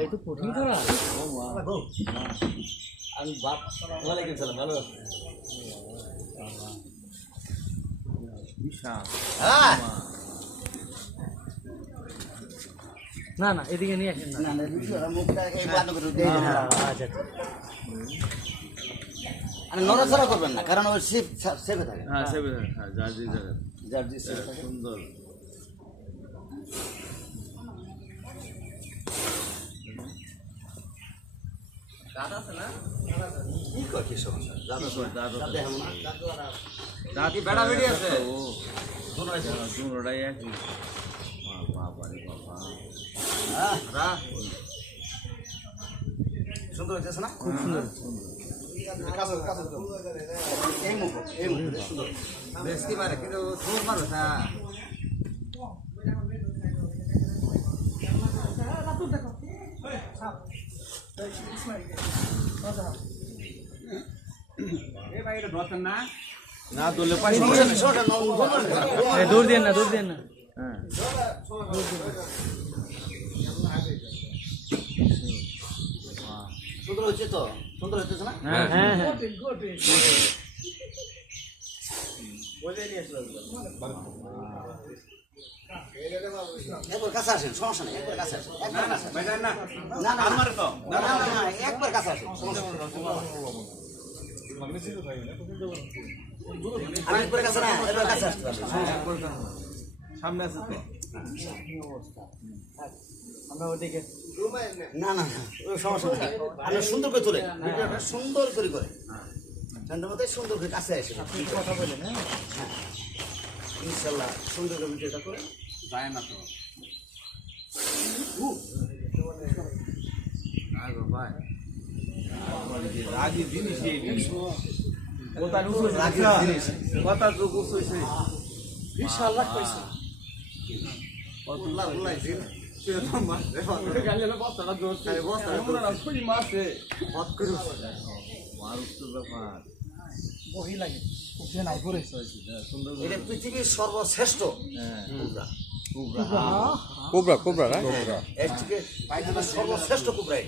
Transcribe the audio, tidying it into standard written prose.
itu puding kan? Waalaikumsalam. Halo. Bisa. না এদিকে নিয়ে আসেন না মুখটা বন্ধ করে দিয়ে আচ্ছা আর নড়াচড়া করবেন না কারণ ওই সেভে থাকে হ্যাঁ সেভে থাকে হ্যাঁ জার্জি সেভে থাকে সুন্দর দাদা আছে না কি কয় কি সমস্যা দাদা দেখো না দাদি বেড়া বেড়ি আছে ও দুটোটাই একই বাবা রে বাবা সুন্দর হয়েছে না খুব সুন্দর এই মুখ সুন্দর বেশি পারে কিন্তু জোর পারো না না দোলে পাই দূর দেন না হ্যাঁ সুন্দর হচ্ছে তো সুন্দর হচ্ছে না হ্যাঁ হ্যাঁ একবার কাছে আসেন সমস্যা নেই একবার কাছে আসেন একবার কাছে না একবার কাছে আসেন একবার কাছে না একবার কাছে আসতে পারবেন সামনে আছে তো আমরা ওদিকে না ওই সমস্যা নেই আমরা সুন্দর করে তোলে ভিডিওটা সুন্দর করে ঠান্ডার মধ্যে সুন্দর করে কাছে আসে কথা বলেন হ্যাঁ ইনশাল্লাহ সুন্দর করে ভিডিওটা করে যায় না তো ভাই রাগি জিনিস কথা যোগ হয়েছে বিশাল লাখ পয়সা পৃথিবীর সর্বশ্রেষ্ঠ কোবরা না সর্বশ্রেষ্ঠ কুবরা